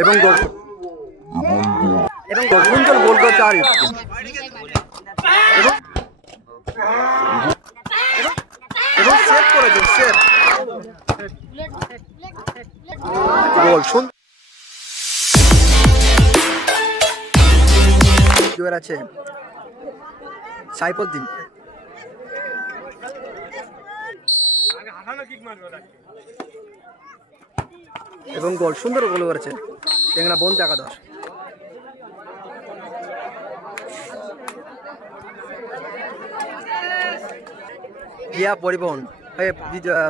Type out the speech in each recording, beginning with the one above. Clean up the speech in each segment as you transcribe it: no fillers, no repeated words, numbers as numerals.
এবং গোল সুন্দর গোল করছে আরিফ এবং সেভ করেছে সেভ গোল সুন্দর আছে সাইফুদ্দিন এবং গোল সুন্দর গোল করেছে টেংরা বন্ধু একাদশ জিয়া পরিবহন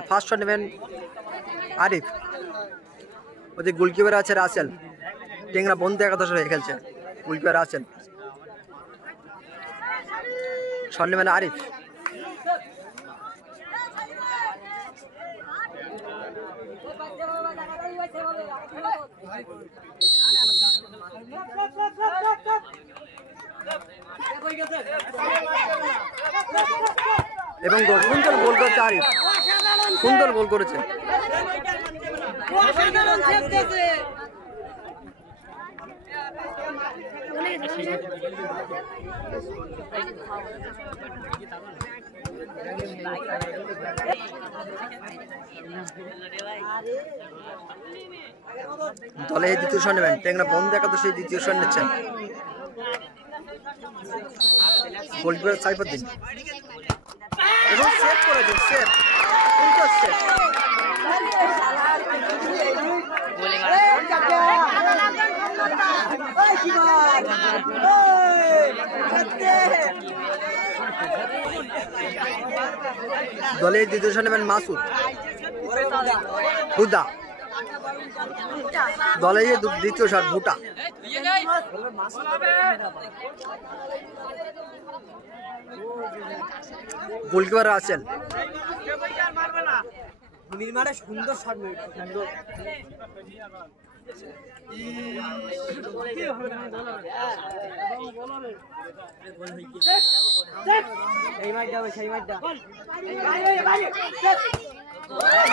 ফার্স্ট শট নেবেন আরিফ ওদের গোলকিপার আছে রাসেল টেংরা বন্ধু একাদশ হয়ে খেলছে গোলকিপার রাসেল শট নেবেন আরিফ এবং গোল সুন্দর গোল করেছে আরিফ সুন্দর গোল করেছে দলে এই দ্বিতীয় শট নেবেন টেংরা বন্ধু একাদশে দ্বিতীয় শট নিচ্ছেন গোলকিপার সাইফুদ্দিন এবং সেভ করেছেন সেভ সুন্দর সেভ দলে দ্বিতীয় শট নেবেন মাসুদ হুদা দলে দ্বিতীয় শট ভুটা গোলকিপার আছেন সুন্দর শট সুন্দর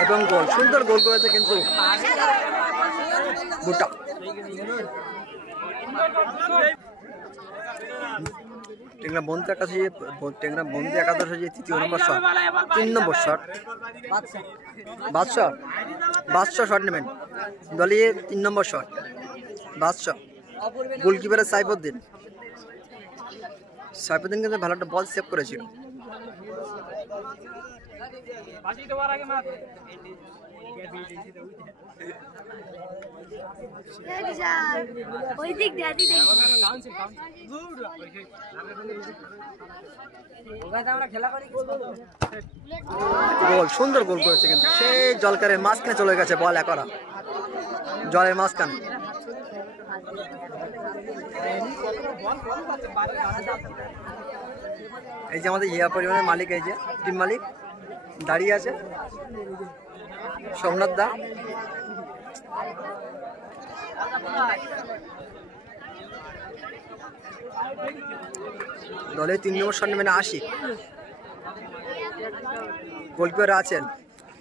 এবং গোল সুন্দর গোল করেছে কিন্তু ভুটা টেংরা বন্ধু একাদশে তৃতীয় নম্বর শট 3 নম্বর শট বাদশা শট নেবেন দলে 3 নম্বর শট বাদশা গোলকিপারের সাইফুদ্দিন কিন্তু ভালো একটা বল সেভ করেছিল গোল সুন্দর গোল করেছে কিন্তু সেই জলকারের মাঝখানে চলে গেছে বল একরা জলের মাঝখানে এই যে আমাদের ইয়া পরিমাণের মালিক এই যে টিম মালিক দাঁড়িয়ে আছে সোমনাথ দা দলে 3 নম্বর শট নেবেন আশিক গোলকিপার আছেন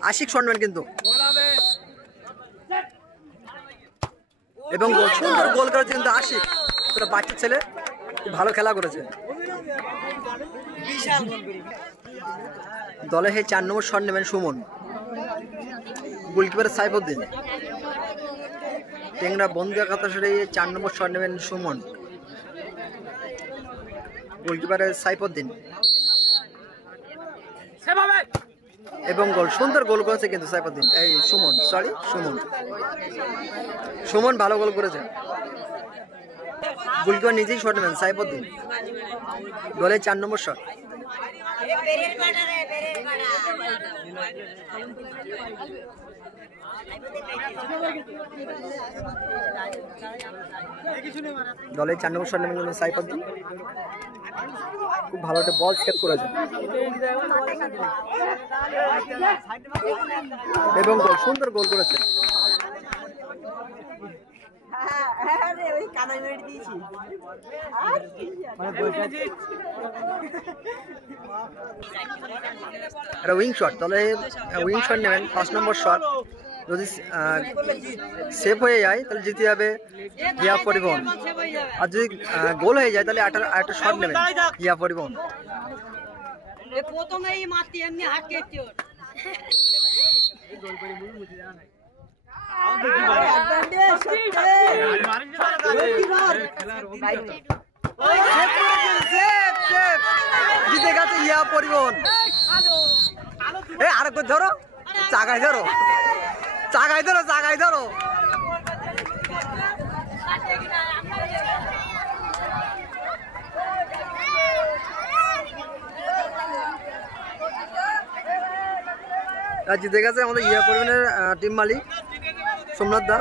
আশিক শট নেবেন কিন্তু এবং সুন্দর গোল করেছে কিন্তু আশিক পুরো বাচ্চা ছেলে ভালো খেলা করেছে দলে 4 নম্বর শট নেবেন সুমন গোলকিপার সাইফুদ্দিন টেংরা বন্ধু একাদশে 4 নম্বর শট নেবেন সুমন গোলকিপারের সাইফুদ্দিন এবং গোল সুন্দর গোল করেছে কিন্তু সাইফুদ্দিন এই সুমন ভালো গোল করেছে গোলকিপার নিজেই শট নেবেন সাইফুদ্দিন দলে 4 নম্বর শট দলে 4 নম্বর শট নেবেন সাইফুদ্দিন খুব ভালো একটা বল সেভ করেছে এবং গোল সুন্দর গোল করেছে এটা উইং শট, তাহলে উইং শট নেবেন। 1 নম্বর শট যদি সেভ হয়ে যায় তাহলে জিতে যাবে গিয়া পরিবহন। আর যদি গোল হয়ে যায় তাহলে একটা শট নেবেন গিয়া পরিবহন। জিতে গেছে গিয়া পরিবহন। আরেক ধরো, চাগায় ধরো, চাগায় ধরো, চাগায় ধরো। জিতে গেছে আমাদের ইয়া পরিবহনের টিম মালিক সোমনাথ দা।